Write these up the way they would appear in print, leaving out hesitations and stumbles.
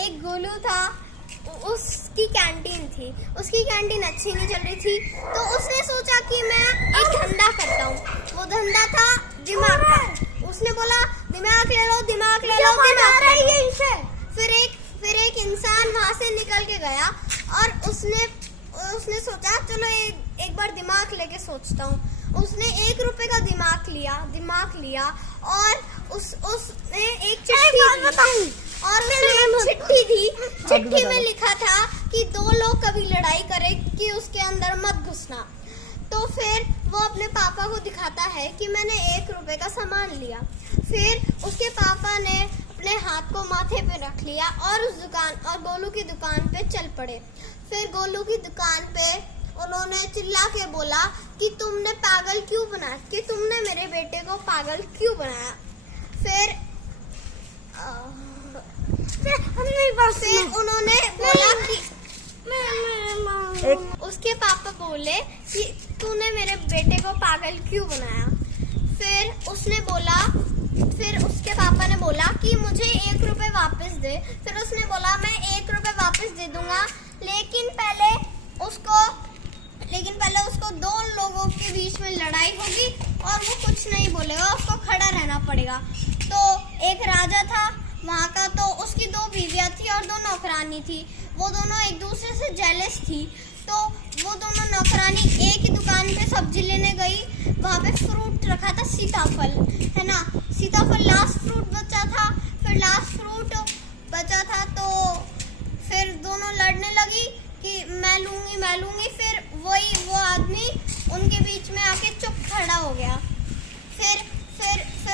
एक गोलू था, उसकी कैंटीन थी, उसकी कैंटीन अच्छी नहीं चल रही थी, तो उसने सोचा कि मैं एक धंधा करता हूँ। वो धंधा था दिमाग का। उसने बोला दिमाग ले लो, दिमाग ले लो, दिमाग ले लो। फिर एक इंसान वहां से निकल के गया और उसने सोचा चलो एक बार दिमाग लेके सोचता हूँ। उसने 1 रुपए का दिमाग लिया और उसने एक चिट्ठी दी। चिट्ठी में लिखा था कि 2 लोग कभी लड़ाई करे कि उसके अंदर मत घुसना। तो फिर वो अपने पापा को दिखाता है कि मैंने 1 रुपए का सामान लिया। फिर उसके पापा ने अपने हाथ को माथे पे रख लिया और गोलू की दुकान पे चल पड़े। फिर गोलू की दुकान पे उन्होंने चिल्ला के बोला कि तुमने पागल क्यों बनाया, कि तुमने मेरे बेटे को पागल क्यों बनाया। फिर उन्होंने बोला कि उसके पापा बोले कि तूने मेरे बेटे को पागल क्यों बनाया। फिर उसके पापा ने बोला कि मुझे 1 रुपए वापस दे। फिर उसने बोला मैं 1 रुपए वापस दे दूंगा, लेकिन पहले उसको 2 लोगों के बीच में लड़ाई होगी और वो कुछ नहीं बोलेगा, उसको खड़ा रहना पड़ेगा। तो एक राजा था वहाँ का, तो उसकी 2 बीवियां थी और 2 नौकरानी थी। वो दोनों एक दूसरे से जेलस थी, तो वो दोनों नौकरानी एक ही दुकान पे सब्जी लेने गई। वहाँ पे फ्रूट रखा था, सीताफल, है ना। सीताफल लास्ट फ्रूट बचा था। फिर लास्ट फ्रूट बचा था तो फिर दोनों लड़ने लगी कि मैं लूंगी। फिर वो आदमी उनके बीच में आके चुप खड़ा हो गया। फिर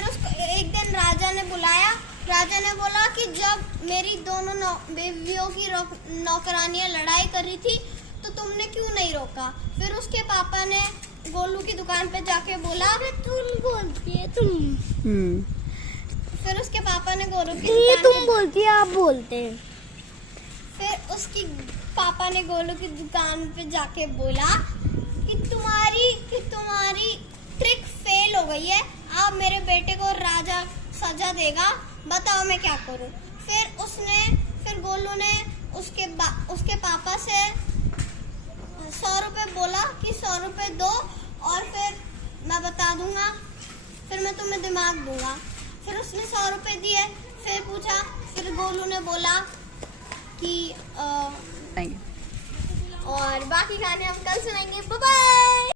उसको एक दिन राजा ने बुलाया। राजा ने बोला कि जब मेरी दोनों बीवियों की नौकरानियां लड़ाई कर रही थी तो तुमने क्यों नहीं रोका। फिर उसके पापा ने गोलू की दुकान पे जाके बोला तुम बोलती है तुम। फिर उसके पापा ने गोलू की दुकान तुम बोलती है, आप बोलते हैं। फिर उसकी पापा ने गोलू की दुकान पे जाके बोला कि तुम्हारी ट्रिक फेल हो गई है, अब मेरे बेटे को राजा सजा देगा, बताओ मैं क्या करूं। फिर गोलू ने उसके पापा से 100 रुपए बोला कि 100 रुपए दो और फिर मैं बता दूंगा, फिर मैं तुम्हें दिमाग दूंगा। फिर उसने 100 रुपए दिए। फिर गोलू ने बोला कि और बाकी गाने हम कल सुनाएंगे। Bye bye.